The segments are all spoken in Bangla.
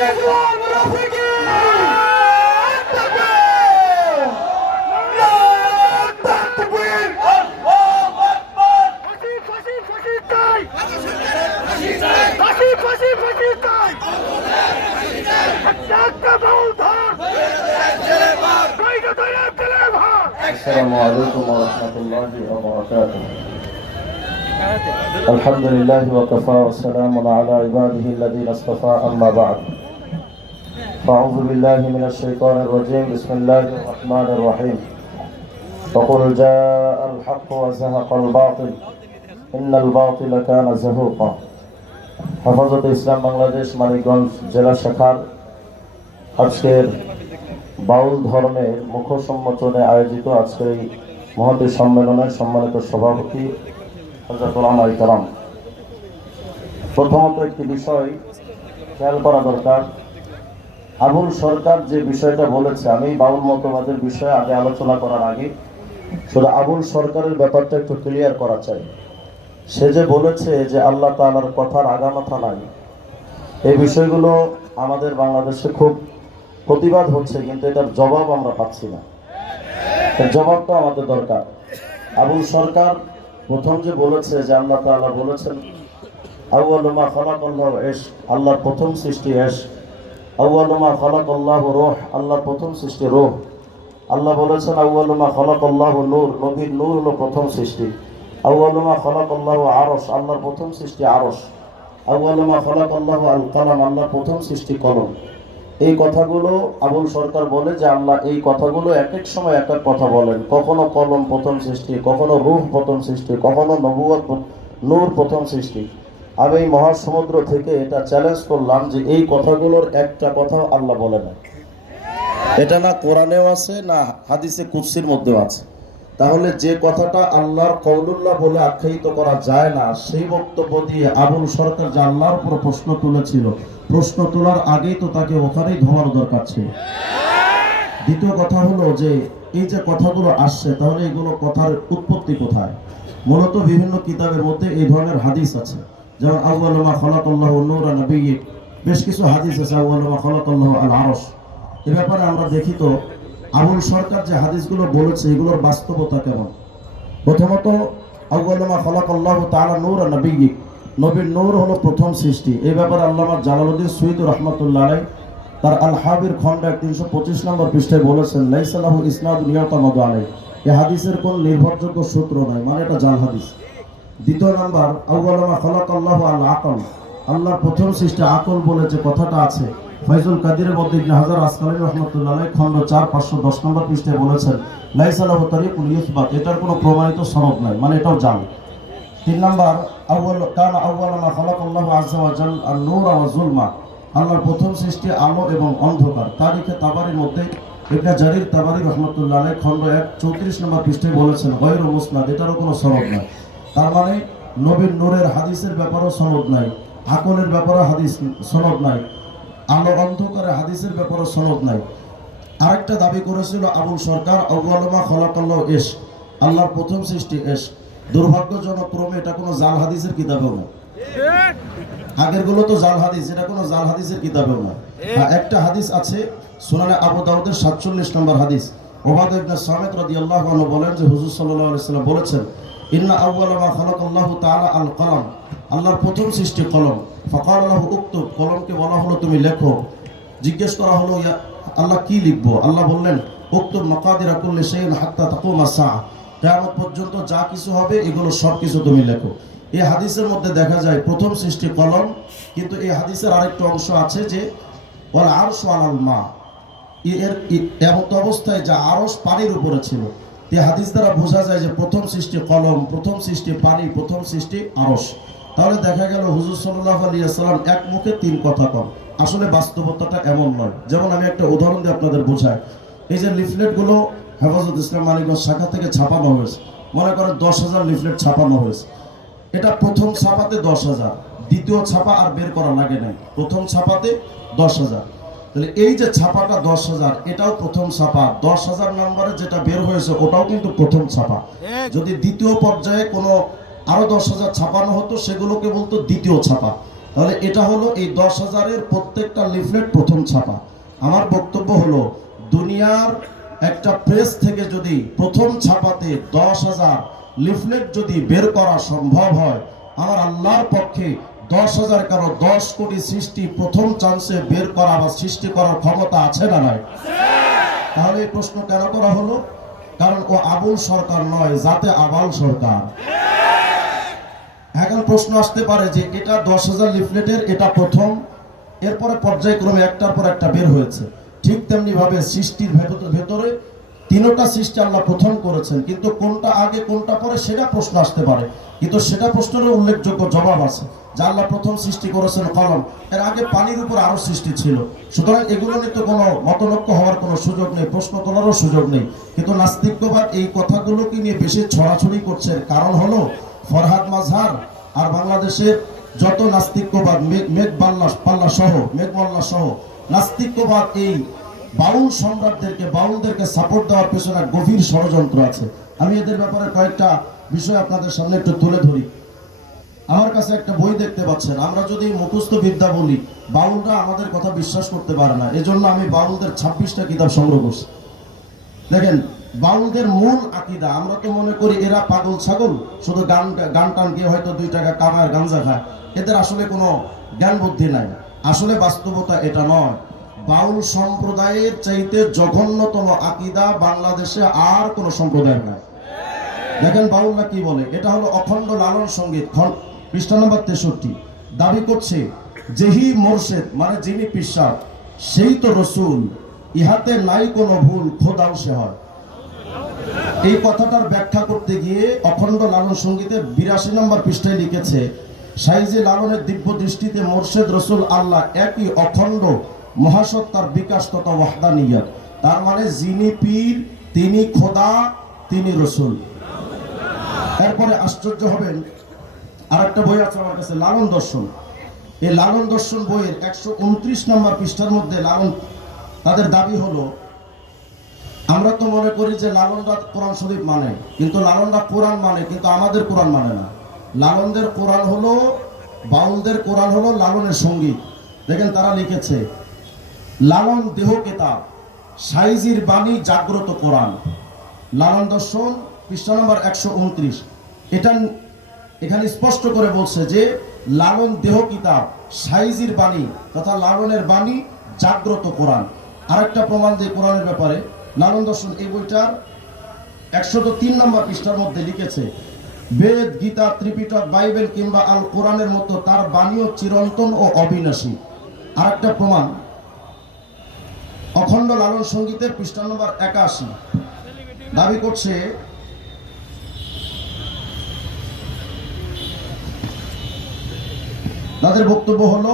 السلام عليكم ورحمة الله وبركاته. الحمد لله وكفى والسلام على عباده الذين اصطفى أما بعد. فأعوذ بالله من الشيطان الرجيم. بسم الله الرحمن الرحيم. وقل جاء الحق وزهق الباطل إن الباطل كان زهوقا. হেফাজতে ইসলাম বাংলাদেশ মানিকগঞ্জ জেলা শাখার আজকের বাউল ধর্মের মুখ সম্মোচনে আয়োজিত আজকের এই মহতী সম্মেলনের সম্মানিত সভাপতি হযরত উলামায়ে কেরাম, প্রথমত একটি বিষয় খেয়াল করা দরকার। আবুল সরকার যে বিষয়টা বলেছে, আমি বাউল মতবাদের বিষয়ে আগে আলোচনা করার আগে শুধু আবুল সরকারের ব্যাপারটা একটু ক্লিয়ার করা চাই। সে যে বলেছে যে আল্লাহ তাআলার কথার আগামাথা নাই, এই বিষয়গুলো আমাদের বাংলাদেশে খুব প্রতিবাদ হচ্ছে, কিন্তু এটার জবাব আমরা পাচ্ছি না। এর জবাবটা আমাদের দরকার। আবুল সরকার প্রথম যে বলেছে যে আল্লাহ তাআলা বলেছেন আউয়ালু মা খালাকাল্লাহু ইশক, আল্লাহর প্রথম সৃষ্টি ইশক। আউয়ালু মা খালাকাল্লাহু রূহ, আল্লাহর প্রথম সৃষ্টি রূহ। আল্লাহ বলেছেন আউয়ালু মা খালাকাল্লাহু নূর, নবীর নূর হলো প্রথম সৃষ্টি। আউয়ালু মা খালাকাল্লাহু আরশ, আল্লাহর প্রথম সৃষ্টি আরশ। আউয়ালু মা খালাকাল্লাহু আল কালাম, আল্লাহর প্রথম সৃষ্টি কলম। এই কথাগুলো আবুল সরকার বলে যে আল্লাহ এই কথাগুলো এক এক সময় এক এক কথা বলেন। কখনো কলম প্রথম সৃষ্টি, কখনো রূহ প্রথম সৃষ্টি, কখনো নবুয়ত নূর প্রথম সৃষ্টি। আমি এই মহাসমুদ্র থেকে এটা চ্যালেঞ্জ করলাম যে এই কথাগুলোর একটা কথাও আল্লাহ বলে না। এটা না কোরআনেও আছে, না হাদিসে কুদসির মধ্যেও আছে। তাহলে যে কথাটা আল্লাহর কওলুল্লাহ বলে আখ্যায়িত করা যায় না, সেই বক্তব্য দিয়ে আবুল সরকার যে আল্লাহর উপর প্রশ্ন তুলেছিল, প্রশ্ন তোলার আগেই তো তাকে ওখানেই ধমানো দরকার ছিল। দ্বিতীয় কথা হলো যে এই যে কথাগুলো আসছে, তাহলে এগুলো কথার উৎপত্তি কোথায়? মূলত বিভিন্ন কিতাবের মধ্যে এই ধরনের হাদিস আছে, যেমন আউয়ালু মা খালাকাল্লাহু নূরা নাবিয়্যি, বেশ কিছু হাদিস আছে আউয়ালু মা খালাকাল্লাহু আল আরশ। এ ব্যাপারে আমরা দেখি তো আবুল সরকার যে হাদিসগুলো বলেছে এগুলোর বাস্তবতা কেমন। প্রথমত আউয়ালু মা খালাকাল্লাহু তাআলা নূরা নাবিয়্যি, নবীর নূর হলো প্রথম সৃষ্টি। এই ব্যাপারে আল্লামা জালালউদ্দিন সুয়ুতী রাহমাতুল্লাহ আলাইহি তার আল হাবির খণ্ড 325 নম্বর পৃষ্ঠায় বলেছেন লাইসা লাহু ইসনাদুন ইয়াতামাদু আলাইহি, এই হাদিসের কোন নির্ভরযোগ্য সূত্র নাই, মানে এটা জাল হাদিস। দ্বিতীয় নাম্বার আউয়ালু মা খালাকাল্লাহু আল আকল, আল্লাহর প্রথম সৃষ্টি আকল বলে যে কথাটা আছে, ফাইজুল কাদিরের মধ্যে ইবনে হাজার আসকালানী রাহমাতুল্লাহ আলাইহি খণ্ড 4 510 নম্বর পৃষ্ঠায় বলেছেন লাইসা লাহু তারিকুন ইউসবাত, এটার কোনো প্রমাণিত সনদ নাই, মানে এটাও জাল। তিন নাম্বার আউয়ালু মা খালাকাল্লাহু আযজা ওয়া জাল আন-নূর ওয়া যুলমা, আল্লাহর প্রথম সৃষ্টি আলো এবং অন্ধকার। তারিখে তাবারির মধ্যে ইবনে জারির তাবারি রাহমাতুল্লাহ আলাইহি খণ্ড 1 34 নম্বর পৃষ্ঠায় বলেছেন গায়রু মুসনাদ, এটারও কোনো সনদ নাই। তার মানে নবীর নূরের হাদিসের ব্যাপারেও সনদ নাই, আকলের ব্যাপারে হাদিস সনদ নাই, আলো অন্ধকারের হাদিসের ব্যাপারে সনদ নাই। আরেকটা দাবি করেছিল আবুল সরকার আউয়ালু মা খালাকাল্লাহু ইশক, আল্লাহর প্রথম সৃষ্টি ইশক। দুর্ভাগ্যজনক ক্রমে এটা কোনো জাল হাদিসের কিতাবেও না। আগের গুলো তো জাল হাদিস, এটা কোনো জাল হাদিসের কিতাবেও না। একটা হাদিস আছে সুনানে আবু দাউদের 47 নম্বর হাদিস। উবাদা ইবনে সামিত রাদিয়াল্লাহু আনহু বলেন যে হুজুর সাল্লাল্লাহু আলাইহি ওয়াসাল্লাম বলেছেন ইন্না আউয়ালা মা খালাকাল্লাহু তাআলা আল কলম, আল্লাহর প্রথম সৃষ্টি কলম। ফাকালা লাহু উকতুব, কলমকে বলা হলো তুমি লেখো। জিজ্ঞেস করা হলো আল্লাহ কি লিখবো? আল্লাহ বললেন উকতুব মাকাদিরা কুল্লি শাইইন হাত্তা তাকুমা সাআ, কিয়ামত পর্যন্ত যা কিছু হবে এগুলো সব কিছু তুমি লেখো। এই হাদিসের মধ্যে দেখা যায় প্রথম সৃষ্টি কলম, কিন্তু এই হাদিসের আরেকটা অংশ আছে যে ওয়াল আরশু আলাল মা, এর এমন অবস্থায় যা আরশ পানির উপরে ছিল। এই হাদিস দ্বারা বোঝা যায় যে প্রথম সৃষ্টি কলম, প্রথম সৃষ্টি পানি, প্রথম সৃষ্টি আরশ। তাহলে দেখা গেল হুজুর সাল্লাল্লাহু আলাইহি ওয়াসাল্লাম এক মুখে তিন কথা কন। আসলে বাস্তবতাটা এমন নয়। যেমন আমি একটা উদাহরণ দিয়ে আপনাদের বোঝাই। এই যে লিফলেটগুলো হেফাজত ইসলাম মানিকগঞ্জ শাখা থেকে ছাপানো হয়েছে, মনে করেন 10,000 লিফলেট ছাপানো হয়েছে। এটা প্রথম ছাপাতে 10,000, দ্বিতীয় ছাপা আর বের করা লাগে নাই, প্রথম ছাপাতে 10,000। তাহলে এই যে ছাপাটা 10,000, এটাও প্রথম ছাপা। 10,000 নম্বরে যেটা বের হয়েছে ওটাও কিন্তু প্রথম ছাপা। যদি দ্বিতীয় পর্যায়ে কোনো আরো 10,000 ছাপানো হতো, সেগুলোকে বলতো দ্বিতীয় ছাপা। তাহলে এটা হলো এই 10,000-এর প্রত্যেকটা লিফলেট প্রথম ছাপা। আমার বক্তব্য হলো দুনিয়ার একটা প্রেস থেকে যদি প্রথম ছাপাতে 10,000 লিফলেট যদি বের করা সম্ভব হয়, আমার আল্লাহর পক্ষে 10,000 কারো 10 কোটি সৃষ্টি প্রথম চান্সে বের করা বা সৃষ্টি করার ক্ষমতা আছে না নাই? তাহলে এই প্রশ্ন কেন করা হলো? কারণ ও আবুল সরকার নয়, জাতে আবাল সরকার। এখন প্রশ্ন আসতে পারে যে এটা 10,000 লিফলেটের এটা প্রথম, এরপরে পর্যায়ক্রমে একটার পর একটা বের হয়েছে। ঠিক তেমনি ভাবে সৃষ্টির ভেতরে তিনটা সৃষ্টি আল্লাহ প্রথম করেছেন, কিন্তু কোনটা আগে কোনটা পরে সেটা প্রশ্ন আসতে পারে। কিন্তু সেটা প্রশ্নেরও উল্লেখযোগ্য জবাব আছে যে আল্লাহ প্রথম সৃষ্টি করেছেন কলম, এর আগে পানির উপর আরো সৃষ্টি ছিল। সুতরাং এগুলো নিয়ে তো কোনো মতনৈক্য হওয়ার কোনো সুযোগ নেই, প্রশ্ন তোলারও সুযোগ নেই। কিন্তু নাস্তিক্যবাদ এই কথাগুলোকে নিয়ে বেশি ছড়াছড়ি করছে। কারণ হলো ফরহাদ মাজহার আর বাংলাদেশের যত নাস্তিক্যবাদ মেঘমাল্লা সহ নাস্তিক্যবাদ এই বাউল সম্রাটদেরকে বাউলদেরকে সাপোর্ট দেওয়ার পেছনে গভীর ষড়যন্ত্র আছে। আমি এদের ব্যাপারে কয়েকটা বিষয় আপনাদের সামনে একটু তুলে ধরি। আমার কাছে একটা বই দেখতে পাচ্ছেন। আমরা যদি মুখস্থ বিদ্যা বলি, বাউলরা আমাদের কথা বিশ্বাস করতে পারে না, এজন্য আমি বাউলদের 26টা কিতাব সংগ্রহ করছি। দেখেন, বাউলদের মূল আকীদা, আমরা তো মনে করি এরা পাগল ছাগল, শুধু গান টান গিয়ে হয়তো 2 টাকা কামায় গাঞ্জা খায়, এদের আসলে কোনো জ্ঞান বুদ্ধি নাই। আসলে বাস্তবতা এটা নয়। বাউল সম্প্রদায়ের চাইতে জঘন্যতম আকীদা বাংলাদেশে আর কোনো সম্প্রদায় নাই। দেখেন বাউলরা কি বলে, এটা হলো অখণ্ড লালন সঙ্গীত, পৃষ্ঠা নম্বর 63। দাবি করছে যেহি মোরশেদ মানে যিনি পিসাব, সেই তো রসুল, ইহাতে নাই কোনো ভুল, খোদাও সে হয়। এই কথাটার ব্যাখ্যা করতে গিয়ে অখণ্ড লালন সঙ্গীতের 82 নম্বর পৃষ্ঠায় লিখেছে, সাইজে লালনের দিব্য দৃষ্টিতে মোরশেদ রসুল আল্লাহ একই অখণ্ড মহাসত্তার বিকাশ তথা ওয়াহদানিয়ত। তার মানে যিনি পীর তিনি খোদা, তিনি রসুল। এরপরে আশ্চর্য হবেন, আর একটা বই আছে আমার কাছে, লালন দর্শন। এই লালন দর্শন বইয়ের 129 নম্বর পৃষ্ঠার মধ্যে লালন তাদের দাবি হলো, আমরা তো মনে করি যে লালনরা কোরআন শরীফ মানে, কিন্তু লালনরা কোরআন মানে, কিন্তু আমাদের কোরআন মানে না। লালনদের কোরআন হলো, বাউলদের কোরআন হলো লালনের সঙ্গীত। দেখেন তারা লিখেছে, লালন দেহ কেতাব, সাইজির বাণী জাগ্রত কোরআন। লালন দর্শন পৃষ্ঠা নম্বর 129। এটা এখানে স্পষ্ট করে বলছে যে লালন দেহ কিতাব, সাইজির বাণী তথা লালনের বাণী জাগ্রত কোরআন। আরেকটা প্রমাণ দিয়ে কোরআনের ব্যাপারে, লালন দর্শন এই বইটার 103 নম্বর পৃষ্ঠার মধ্যে লিখেছে, বেদ, গীতা, ত্রিপিটক, বাইবেল কিংবা আল কোরআনের মতো তার বাণীও চিরন্তন ও অবিনাশী। আরেকটা প্রমাণ অখণ্ড লালন সঙ্গীতের পৃষ্ঠা নম্বর 81। দাবি করছে তাদের বক্তব্য হলো,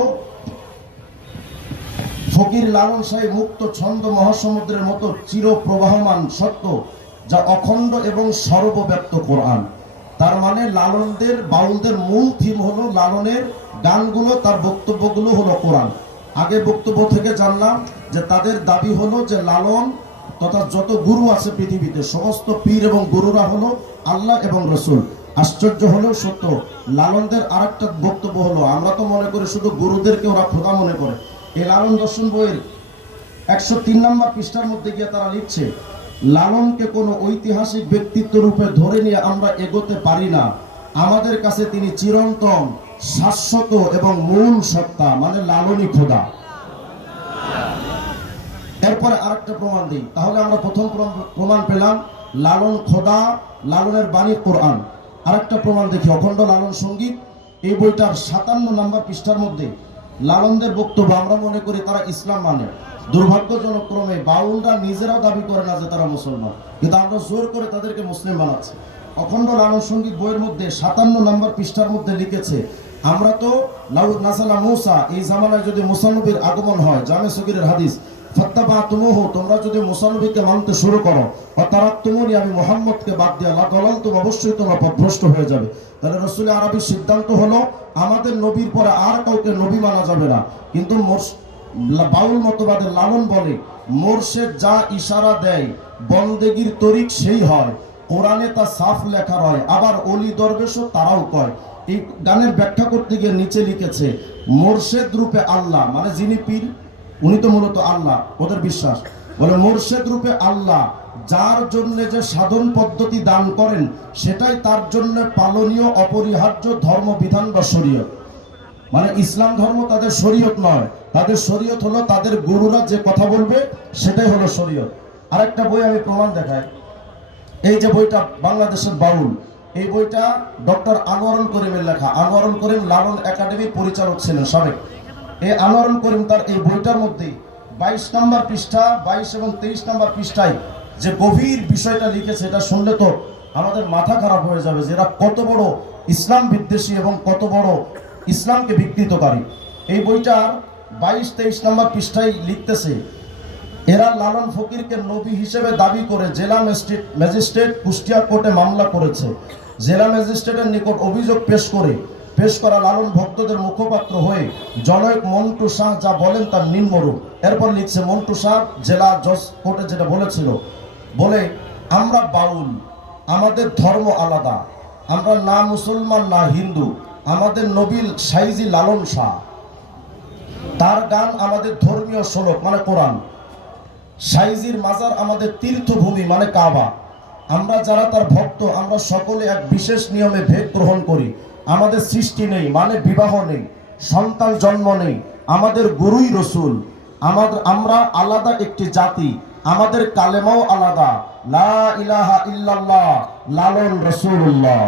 ফকির লালন সাহেব মুক্ত ছন্দ মহাসমুদ্রের মতো চির প্রবাহমান সত্য, যা অখণ্ড এবং সর্বব্যাপ্ত কোরআন। তার মানে লালনদের বাউলদের মূল থিম হলো লালনের গানগুলো, তার বক্তব্যগুলো হলো কোরআন। আগে বক্তব্য থেকে জানলাম যে তাদের দাবি হলো যে লালন তথা যত গুরু আছে পৃথিবীতে সমস্ত পীর এবং গুরুরা হলো আল্লাহ এবং রসুল। আশ্চর্য হলেও সত্য, লালনদের আরেকটা বক্তব্য হলো, আমরা তো মনে করি শুধু গুরুদেরকে ওরা খোদা মনে করে। এই লালন দর্শন বইয়ের 103 নম্বর পৃষ্ঠার মধ্যে গিয়ে তারা লিখছে, লালনকে কোনো ঐতিহাসিক ব্যক্তিত্ব রূপে ধরে নিয়ে আমরা এগোতে পারি না। আমাদের কাছে তিনি চিরন্তন, শাশ্বত এবং মূল সত্তা, মানে লালনই খোদা। এরপরে আরেকটা প্রমাণ দিই, তাহলে আমরা প্রথম প্রমাণ পেলাম লালন খোদা, লালনের বাণী কোরআন। আরেকটা প্রমাণ দেখি, অখণ্ড লালন সঙ্গীত এই বইটার 57 নম্বর পৃষ্ঠার মধ্যে লালনদের বক্তব্য, আমরা মনে করি তারা ইসলাম মানে। দুর্ভাগ্যজনক ক্রমে বাউলরা নিজেরাও দাবি করে না যে তারা মুসলমান, কিন্তু আমরা জোর করে তাদেরকে মুসলিম বানাচ্ছি। অখণ্ড লালন সঙ্গীত বইয়ের মধ্যে 57 নম্বর পৃষ্ঠার মধ্যে লিখেছে, আমরা তো লাউদ নাসালা মুসা, এই জামানায় যদি মুসা নবীর আগমন হয়, জামে সগীরের হাদিস, ফাত্তাবাতুমুহু, তোমরা যদি মুসা নবীকে মানতে শুরু করো, তারাকতুমুনি, আমি মুহাম্মদকে বাদ দিয়ে লাদালালতুম, অবশ্যই তোমরা পথভ্রষ্ট হয়ে যাবে। তাহলে রাসূল আরবীর সিদ্ধান্ত হলো আমাদের নবীর পরে আর কাউকে নবী মানা যাবে না। কিন্তু বাউল মতবাদের লালন বলে, মোরশেদ যা ইশারা দেয় বন্দেগীর তরিক সেই হয়, কোরআনে তা সাফ লেখা রয়, আবার অলি দরবেশও তারাও কয়। এই গানের ব্যাখ্যা করতে গিয়ে নিচে লিখেছে মোর্শেদ রূপে আল্লাহ, মানে যিনি পীর উনি তো মূলত আল্লাহ, ওদের বিশ্বাস। বলে মোর্শেদ রূপে আল্লাহ যার জন্য যে সাধন পদ্ধতি দান করেন সেটাই তার জন্য পালনীয় অপরিহার্য ধর্ম বিধান বা শরীয়ত। মানে ইসলাম ধর্ম তাদের শরীয়ত নয়, তাদের শরীয়ত হলো তাদের গুরুরা যে কথা বলবে সেটাই হলো শরীয়ত। আরেকটা বই আমি প্রমাণ দেখাই, এই যে বইটা বাংলাদেশের বাউল, এই বইটা ডক্টর আনোয়ারুল করিমের লেখা। আনোয়ারুল করিম লালন একাডেমির পরিচালক ছিলেন সাবেক। এই আনোয়ারুল করিম তার এই বইটার মধ্যে 22 নম্বর পৃষ্ঠা, 22 এবং 23 নম্বর পৃষ্ঠায় যে গভীর বিষয়টা লিখেছে, এটা শুনলে তো আমাদের মাথা খারাপ হয়ে যাবে যে এরা কত বড় ইসলাম বিদ্বেষী এবং কত বড় ইসলামকে বিকৃতকারী। এই বইটার 22-23 নম্বর পৃষ্ঠায় লিখতেছে, এরা লালন ফকিরকে নবী হিসেবে দাবি করে জেলা ম্যাজিস্ট্রেট কুষ্টিয়া কোর্টে মামলা করেছে। জেলা ম্যাজিস্ট্রেটের নিকট অভিযোগ পেশ করা লালন ভক্তদের মুখপাত্র হয়ে জনক মন্টু শাহ যা বলেন তার নিম্নরূপ। এরপর লিখছে মন্টু শাহ জেলা জজ কোর্টে যেটা বলেছিল, বলে আমরা বাউল, আমাদের ধর্ম আলাদা, আমরা না মুসলমান না হিন্দু, আমাদের নবীল সাইজি লালন শাহ, তার গান আমাদের ধর্মীয় শ্লোক মানে কোরআন, সাইজির মাজার আমাদের তীর্থভূমি মানে কাবা। আমরা যারা তার ভক্ত আমরা সকলে এক বিশেষ নিয়মে ভেদ গ্রহণ করি। আমাদের সৃষ্টি নেই মানে বিবাহ নেই, সন্তান জন্ম নেই, আমাদের গুরুই রসুল, আমরা আলাদা একটি জাতি, আমাদের কালেমাও আলাদা, লা ইলাহা ইল্লাল্লাহ লালন রাসূলুল্লাহ।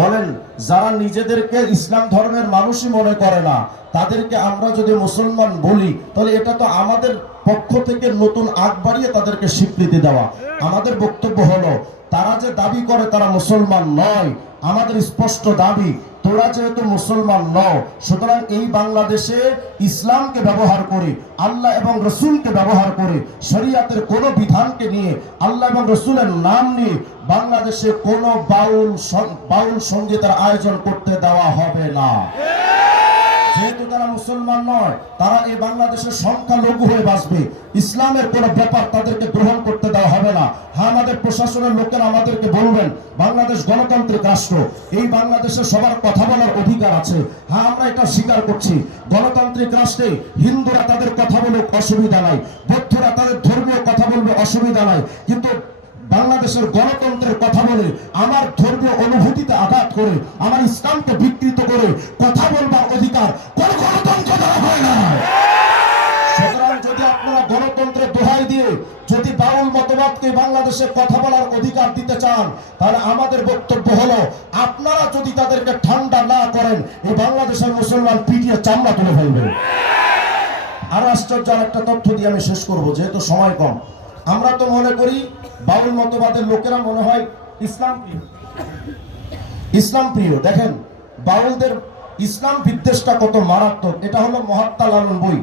বলেন যারা নিজেদেরকে ইসলাম ধর্মের মানুষই মনে করে না তাদেরকে আমরা যদি মুসলমান বলি তাহলে এটা তো আমাদের পক্ষ থেকে নতুন আগ বাড়িয়ে তাদেরকে স্বীকৃতি দেওয়া। আমাদের বক্তব্য হলো তারা যে দাবি করে তারা মুসলমান নয়, আমাদের স্পষ্ট দাবি তোরা যেহেতু মুসলমান নও, সুতরাং এই বাংলাদেশে ইসলামকে ব্যবহার করে আল্লাহ এবং রসুলকে ব্যবহার করে শরীয়তের কোনো বিধানকে নিয়ে আল্লাহ এবং রসুলের নাম নিয়ে বাংলাদেশে কোনো বাউল সঙ্গীতের আয়োজন করতে দেওয়া হবে না। যেহেতু তারা মুসলমান নয়, তারা এই বাংলাদেশের সংখ্যালঘু হয়ে বাঁচবে, ইসলামের কোনো ব্যাপার তাদেরকে গ্রহণ করতে দেওয়া হবে না। হ্যাঁ, আমাদের প্রশাসনের লোকেরা আমাদেরকে বলবেন বাংলাদেশ গণতান্ত্রিক রাষ্ট্র, এই বাংলাদেশে সবার কথা বলার অধিকার আছে। হ্যাঁ, আমরা এটা স্বীকার করছি, গণতান্ত্রিক রাষ্ট্রে হিন্দুরা তাদের কথা বলুক অসুবিধা নাই, বৌদ্ধরা তাদের ধর্মীয় কথা বলবে অসুবিধা নাই, কিন্তু বাংলাদেশের গণতন্ত্রের কথা বলে আমার ধর্মীয় অনুভূতিতে আঘাত করে আমার ইসলামকে বিকৃত করে কথা বলবার অধিকার কোন গণতন্ত্র দ্বারা হয় না। সুতরাং যদি আপনারা গণতন্ত্রের দোহাই দিয়ে যদি বাউল মতবাদকে বাংলাদেশে কথা বলার অধিকার দিতে চান, তাহলে আমাদের বক্তব্য হলো আপনারা যদি তাদেরকে ঠান্ডা না করেন এই বাংলাদেশের মুসলমান পিটিয়ে চামড়া তুলে ফেলবে। আর আশ্চর্য একটা তথ্য দিয়ে আমি শেষ করব, যেহেতু সময় কম। আমরা তো মনে করি বাউল মতবাদের লোকেরা মনে হয় ইসলাম প্রিয়। দেখেন বাউলদের ইসলাম বিদ্বেষটা কত মারাত্মক। এটা হলো মহাত্মা লালন বই।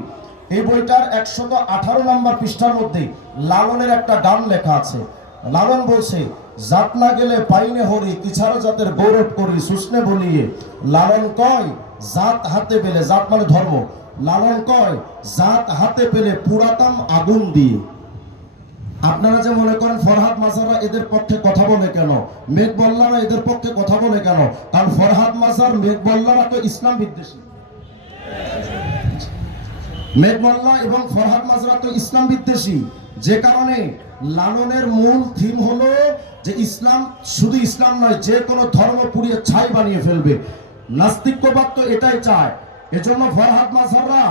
এই বইটার 118 নম্বর পৃষ্ঠার মধ্যে লালনের একটা গান লেখা আছে। লালন বলছে, জাত না গেলে পাইনে হরি কিছাড়া জাতের গৌরব করি সুস্নে বলিয়ে। লালন কয় জাত হাতে পেলে, জাত মানে ধর্ম, লালন কয় জাত হাতে পেলে পুরাতাম আগুন দিয়ে। আপনারা যে মনে করেন ফরহাদ মাজাররা এদের পক্ষে কথা বলে কেন, মেঘবল্লারা এদের পক্ষে কথা বলে কেন, কারণ ফরহাদ মাজার মেঘবল্লারা তো ইসলাম বিদ্বেষী। মেঘবল্লা এবং ফরহাদ মাজারা তো ইসলাম বিদ্বেষী, যে কারণে লালনের মূল থিম হলো যে ইসলাম শুধু ইসলাম নয়, যে কোনো ধর্ম পুড়িয়ে ছাই বানিয়ে ফেলবে। নাস্তিক্যবাদ তো এটাই চায়, এজন্য ফরহাদ মাজাররা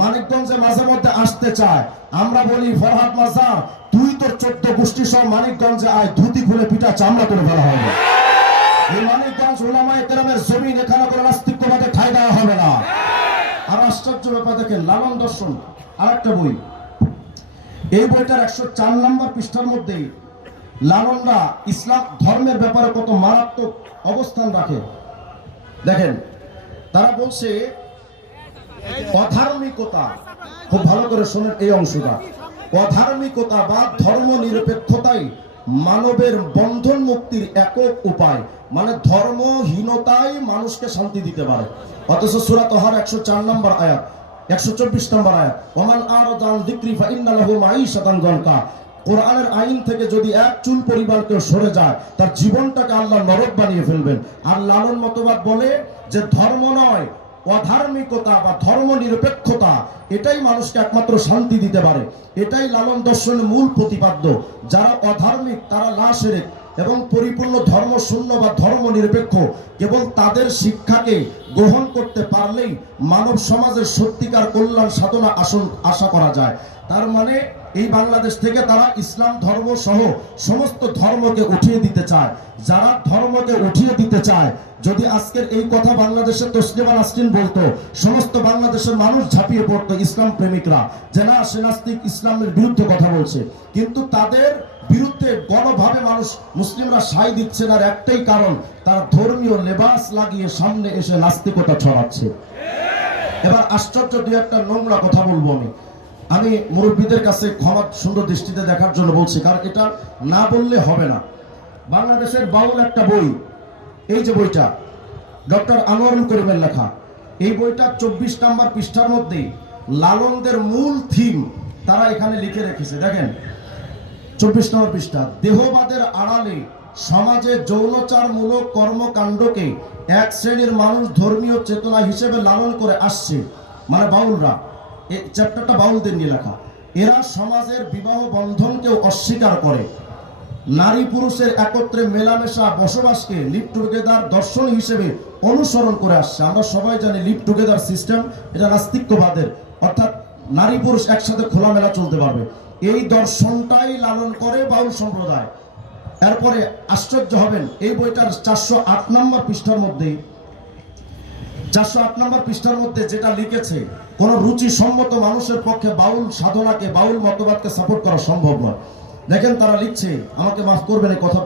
মানিকগঞ্জে মাঝে মধ্যে আসতে চায়। আমরা বলি ফরহাদ মাজার তুই তোর 14 গোষ্ঠী সহ মানিকগঞ্জে আয়, ধুতি খুলে পিঠা চামড়া করে ফেলা হবে। এই মানিকগঞ্জ উলামায়ে কেরামের জমিন, এখানে কোনো নাস্তিক্যবাদে ঠাঁই দেওয়া হবে না। আর আশ্চর্য ব্যাপার দেখেন, লালন দর্শন আরেকটা বই, এই বইটার 104 নম্বর পৃষ্ঠার মধ্যে লালনরা ইসলাম ধর্মের ব্যাপারে কত মারাত্মক অবস্থান রাখে। দেখেন তারা বলছে অধার্মিকতা, খুব ভালো করে শোনেন এই অংশটা, অধার্মিকতা বা ধর্ম নিরপেক্ষতাই মানবের বন্ধন মুক্তির একক উপায়। মানে ধর্মহীনতাই মানুষকে শান্তি দিতে পারে। অথচ সূরা তাহার 104 নম্বর আয়াত, 124 নম্বর আয়াত, ওমান আরাদা আন যিকরি ফা ইন্না লাহু মাঈশাতান যানকা, কোরআনের আইন থেকে যদি এক চুল পরিমাণ কেউ সরে যায়, তার জীবনটাকে আল্লাহ নরক বানিয়ে ফেলবেন। আর লালন মতবাদ বলে যে ধর্ম নয়, অধার্মিকতা বা ধর্ম নিরপেক্ষতা, এটাই মানুষকে একমাত্র শান্তি দিতে পারে। এটাই লালন দর্শনের মূল প্রতিপাদ্য। যারা অধার্মিক তারা লা শিরক এবং পরিপূর্ণ ধর্ম শূন্য বা ধর্ম নিরপেক্ষ, কেবল তাদের শিক্ষাকে গ্রহণ করতে পারলেই মানব সমাজের সত্যিকার কল্যাণ সাধনা আশা করা যায়। তার মানে এই বাংলাদেশ থেকে তারা ইসলাম ধর্ম সহ সমস্ত ধর্মকে উঠিয়ে দিতে চায়। যারা ধর্মকে উঠিয়ে দিতে চায়, যদি আজকের এই কথা বাংলাদেশের তসলিমা নাসরিন বলতো, সমস্ত বাংলাদেশের মানুষ ঝাঁপিয়ে পড়তো ইসলাম প্রেমিকরা, যে না সে নাস্তিক, ইসলামের বিরুদ্ধে কথা বলছে। কিন্তু তাদের বিরুদ্ধে গণভাবে মানুষ মুসলিমরা সায় দিচ্ছে না, একটাই কারণ, তারা ধর্মীয় লেবাস লাগিয়ে সামনে এসে নাস্তিকতা ছড়াচ্ছে। এবার আশ্চর্য দুই একটা নোংরা কথা বলবো আমি মুরব্বীদের কাছে ক্ষমা সুন্দর দৃষ্টিতে দেখার জন্য বলছি, কারণ এটা না বললে হবে না। বাংলাদেশের বাউল একটা বই, এই যে বইটা ডক্টর আনোয়ারুল করিমের লেখা, এই বইটা 24 নম্বর পৃষ্ঠার মধ্যে লালনদের মূল থিম তারা এখানে লিখে রেখেছে। দেখেন 24 নম্বর পৃষ্ঠা, দেহবাদের আড়ালে সমাজে যৌনচারমূলক কর্মকাণ্ডকে এক শ্রেণীর মানুষ ধর্মীয় চেতনা হিসেবে লালন করে আসছে। মানে বাউলরা, এই চ্যাপ্টারটা বাউলদের নিয়ে লেখা। এরা সমাজের বিবাহ বন্ধনকেও অস্বীকার করে, নারী পুরুষের একত্রে মেলামেশা বসবাসকে লিভ টুগেদার দর্শন হিসেবে অনুসরণ করে আসছে। আমরা সবাই জানি লিভ টুগেদার সিস্টেম এটা নাস্তিক্যবাদের, অর্থাৎ নারী পুরুষ একসাথে খোলামেলা চলতে পারবে, এই দর্শনটাই লালন করে বাউল সম্প্রদায়। এরপরে আশ্চর্য হবেন, এই বইটার 408 নম্বর পৃষ্ঠার মধ্যে 408 নম্বর পৃষ্ঠার মধ্যে যেটা লিখেছে, কোন রুচিসম্মত মানুষের পক্ষে বাউল সাধনাকে, বাউল মতবাদকে সাপোর্ট করা সম্ভব নয়। দেখেন তারা লিখছে, আমাকে মাফ করবেন এই কথা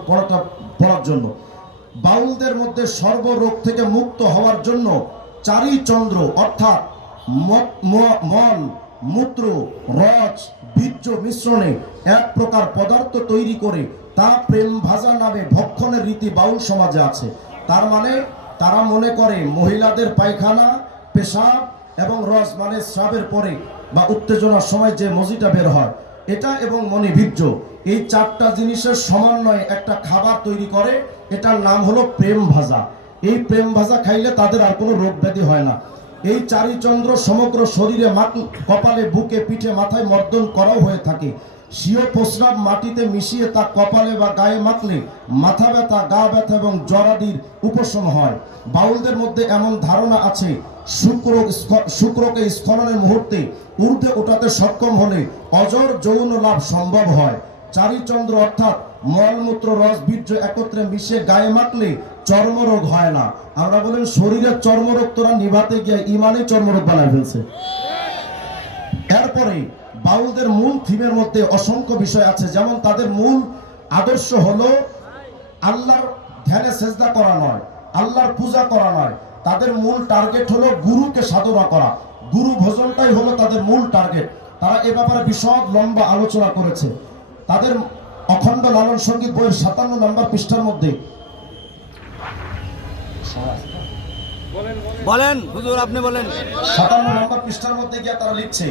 পড়ার জন্য, বাউলদের মধ্যে সর্বরোগ থেকে মুক্ত হওয়ার জন্য চারি চন্দ্র অর্থাৎ মল, মূত্র, রস, বীর্য মিশ্রণে এক প্রকার পদার্থ তৈরি করে তা প্রেম ভাজা নামে ভক্ষণের রীতি বাউল সমাজে আছে। তার মানে তারা মনে করে মহিলাদের পায়খানা, পেশাব এবং রস মানে স্রাবের পরে বা উত্তেজনার সময় যে মজিটা বের হয়, এটা এবং মণিবীর্য, এই চারটা জিনিসের সমন্বয়ে একটা খাবার তৈরি করে, এটার নাম হলো প্রেম ভাজা। এই প্রেম ভাজা খাইলে তাদের আর কোনো রোগ ব্যাধি হয় না। এই চারিচন্দ্র সমগ্র শরীরে, কপালে, বুকে, পিঠে, মাথায় মর্দন করাও হয়ে থাকে। স্বীয় প্রস্রাব মাটিতে মিশিয়ে তা কপালে বা গায়ে মাখলে মাথা ব্যথা, গা ব্যথা এবং জ্বরাদির উপশম হয়। বাউলদের মধ্যে এমন ধারণা আছে, শুক্রকে স্খলনের মুহূর্তে ঊর্ধ্বে ওঠাতে সক্ষম হলে অজর যৌন লাভ সম্ভব হয়। চারিচন্দ্র অর্থাৎ মলমূত্র, রস, বীর্য একত্রে মিশিয়ে গায়ে মাখলে চর্মরোগ হয় না। আমরা বলেন শরীরের চর্মরোগ তোরা নিভাতে গিয়ে ইমানে চর্মরোগ বানায় ফেলছে। এরপরে বাউলদের মূল থিমের মধ্যে অসংখ্য বিষয় আছে, যেমন তাদের মূল আদর্শ হলো আল্লাহর ধ্যানে সেজদা করা নয়, আল্লাহর পূজা করা নয়, তাদের মূল টার্গেট হলো গুরুকে সাধনা করা, গুরু ভজনটাই হলো তাদের মূল টার্গেট। তারা এ ব্যাপারে বিশদ লম্বা আলোচনা করেছে। তাদের অখণ্ড লালন সঙ্গীত বইয়ের 57 নম্বর পৃষ্ঠার মধ্যে বলেন হুজুর, আপনি বলেন। 57 নম্বর পৃষ্ঠার মধ্যে গিয়ে তারা লিখছে,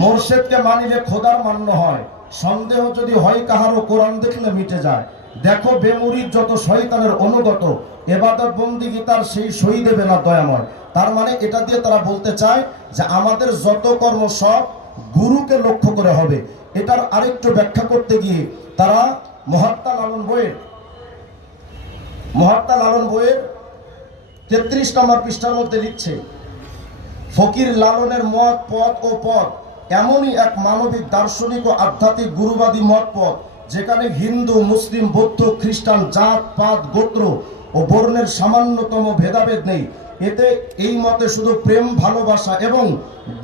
মোরশেদকে মানিলে খোদার মান্য হয়, সন্দেহ যদি হয় কাহারও কোরআন দেখলে মিটে যায়। দেখো বেমুরির যত শয়তানের অনুগত, এবাদত বন্দিগি তার সেই সই দেবে না দয়াময়। তার মানে এটা দিয়ে তারা বলতে চায় যে আমাদের যত কর্ম সব গুরুকে লক্ষ্য করে হবে। এটার আরেকটু ব্যাখ্যা করতে গিয়ে তারা মহাত্মা লালন বইয়ের 33 নম্বর পৃষ্ঠার মধ্যে লিখছে, ফকির লালনের মত, পথ ও পথ এমনই এক মানবিক, দার্শনিক ও আধ্যাত্মিক গুরুবাদী মত পথ, যেখানে হিন্দু, মুসলিম, বৌদ্ধ, খ্রিস্টান, জাত পাত, গোত্র ও বর্ণের সামান্যতম ভেদাভেদ নেই। এতে এই মতে শুধু প্রেম, ভালোবাসা এবং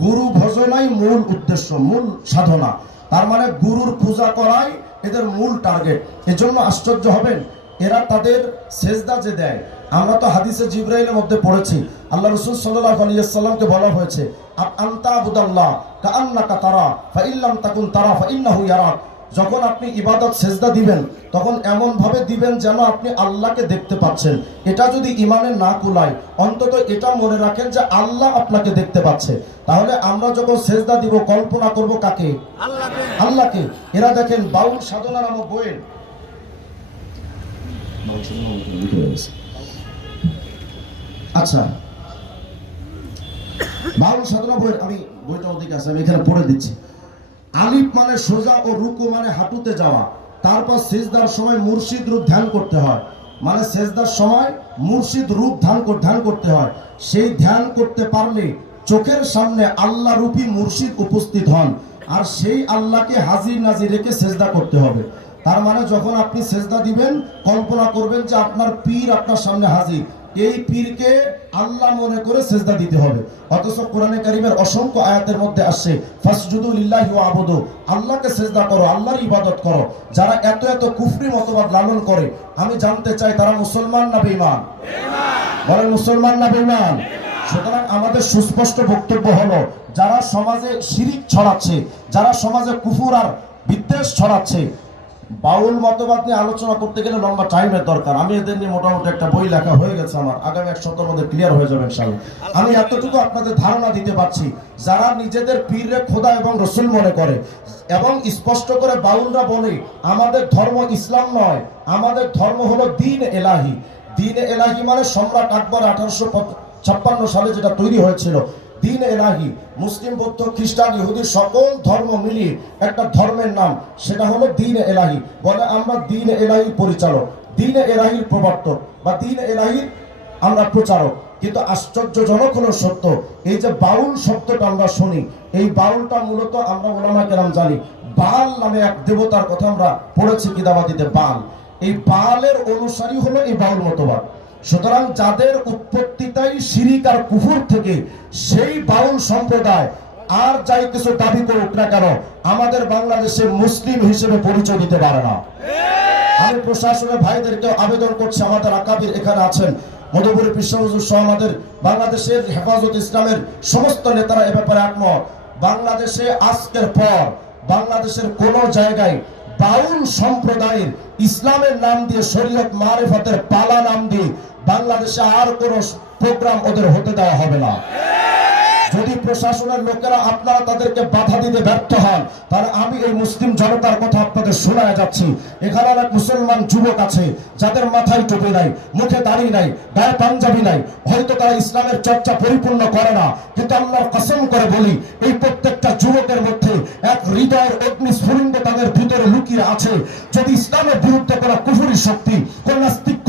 গুরু ভজনাই মূল উদ্দেশ্য, মূল সাধনা। তার মানে গুরুর পূজা করাই এদের মূল টার্গেট। এজন্য আশ্চর্য হবেন, এরা তাদের সেজদা যে দেয়, আমরা তো হাদিসে জিবরাইলের মধ্যে পড়েছি, আল্লাহ রাসূল সাল্লাল্লাহু আলাইহি ওয়াসাল্লামকে বলা হয়েছে, আনতা আবুদাল্লাহ কাআন্নাকা তারা ফাইল্লাম তাকুন তারা ফাইন্নাহু ইয়ারাক। যখন আপনি ইবাদত সেজদা দিবেন তখন এমন ভাবে দিবেন যেন আপনি আল্লাহকে দেখতে পাচ্ছেন। এটা যদি ইমানে না কুলায়, অন্তত এটা মনে রাখেন যে আল্লাহ আপনাকে দেখতে পাচ্ছে। তাহলে আমরা যখন সেজদা দিব কল্পনা করব কাকে? আল্লাহকে। এরা দেখেন বাউল সাধনা নামক বইয়ের আচ্ছা, বাউল সাধনা বইয়ের আমি বইটা ওদিকে আছে, আমি এখানে পড়ে দিচ্ছি। আলিফ মানে সোজা ও রুকু মানে হাঁটুতে যাওয়া। তারপর সিজদার সময় মুর্শিদ রূপ ধ্যান করতে হয়, মানে সিজদার সময় মুর্শিদ রূপ ধ্যান করতে হয়। সেই ধ্যান করতে পারলে চোখের সামনে আল্লাহ রূপী মুর্শিদ উপস্থিত হন, আর সেই আল্লাহকে হাজির নাজির রেখে সেজদা করতে হবে। তার মানে যখন আপনি সেজদা দিবেন কল্পনা করবেন যে আপনার পীর আপনার সামনে হাজির, এই পীরকে আল্লাহ মনে করে সেজদা দিতে হবে। অথচ কোরআনে কারীমের অসংখ্য আয়াতের মধ্যে আসছে ফাসজুদু লিল্লাহি ওয়া আবুদু, আল্লাহকে সেজদা করো, আল্লাহর ইবাদত করো। যারা এত এত কুফরি মতবাদ লালন করে, আমি জানতে চাই তারা মুসলমান না বেঈমান? বলেন মুসলমান না বেঈমান? সুতরাং আমাদের সুস্পষ্ট বক্তব্য হলো, যারা সমাজে শিরিক ছড়াচ্ছে, যারা সমাজে কুফর আর বিদ্বেষ ছড়াচ্ছে, বাউল মতবাদ নিয়ে আলোচনা করতে গেলে লম্বা টাইমের দরকার। আমি এদের নিয়ে মোটামুটি একটা বই লেখা হয়ে গেছে আমার, আগামী এক সপ্তাহের মধ্যে ক্লিয়ার হয়ে যাবে ইনশাআল্লাহ। আমি এতটুকু আপনাদের ধারণা দিতে পারছি, যারা নিজেদের পীররে খোদা এবং রসুল মনে করে এবং স্পষ্ট করে বাউলরা বলে আমাদের ধর্ম ইসলাম নয়, আমাদের ধর্ম হলো দ্বীন এলাহি। দ্বীন এলাহি মানে সম্রাট আকবর 1856 সালে যেটা তৈরি হয়েছিল, দ্বীন এলাহি। মুসলিম, বৌদ্ধ, খ্রিস্টান, ইহুদি সকল ধর্ম মিলিয়ে একটা ধর্মের নাম, সেটা হলো দ্বীন এলাহি। বলে আমরা দ্বীন এলাহি পরিচালক, দ্বীন এলাহির প্রবর্তক বা দ্বীন এলাহির আমরা প্রচারক। কিন্তু আশ্চর্যজনক হলো সত্য, এই যে বাউল শব্দটা আমরা শুনি, এই বাউলটা মূলত আমরা ওলামা কেরাম জানি বাল নামে এক দেবতার কথা আমরা পড়েছি কিতাবাদিতে, বাল। এই বালের অনুসারী হলো এই বাউল মতবাদ। সুতরাং যাদের উৎপত্তিটাই শিরিক আর কুফর থেকে, সেই বাউল সম্প্রদায় আর যাই কিছু দাবি করুক না কেন, আমাদের বাংলাদেশে মুসলিম হিসেবে পরিচয় দিতে পারে না। আমি প্রশাসনের ভাইদেরকে আবেদন করছি, আমাদের আকাবির এখানে আছেন, মধুপুরী পীর হুজুর সহ আমাদের বাংলাদেশের হেফাজত ইসলামের সমস্ত নেতারা এ ব্যাপারে একমত। বাংলাদেশে আজকের পর বাংলাদেশের কোন জায়গায় বাউল সম্প্রদায়ের ইসলামের নাম দিয়ে, শরীয়ত মারিফতের পালা নাম দিয়ে বাংলাদেশে আর কোন প্রোগ্রাম ওদের হতে দেওয়া হবে না। যদি প্রশাসনের লোকেরা আপনারা তাদেরকে বাধা দিতে ব্যর্থ হন, তাহলে আমি এই মুসলিম জনতার কথা আপনাদের শোনায় যাচ্ছি। এখানে অনেক মুসলমান যুবক আছে যাদের মাথায় টুপি নাই, মুখে দাড়ি নাই, গায়ে পাঞ্জাবি নাই, হয়তো তারা ইসলামের চর্চা পরিপূর্ণ করে না, কিন্তু আল্লাহর কসম করে বলি এই প্রত্যেকটা যুবকের মধ্যে এক হৃদয়ের অগ্নিস্ফুলিঙ্গ তাদের ভিতরে লুকিয়ে আছে। যদি ইসলামের বিরুদ্ধে কোনো কুফরি শক্তি, কোন নাস্তিক্য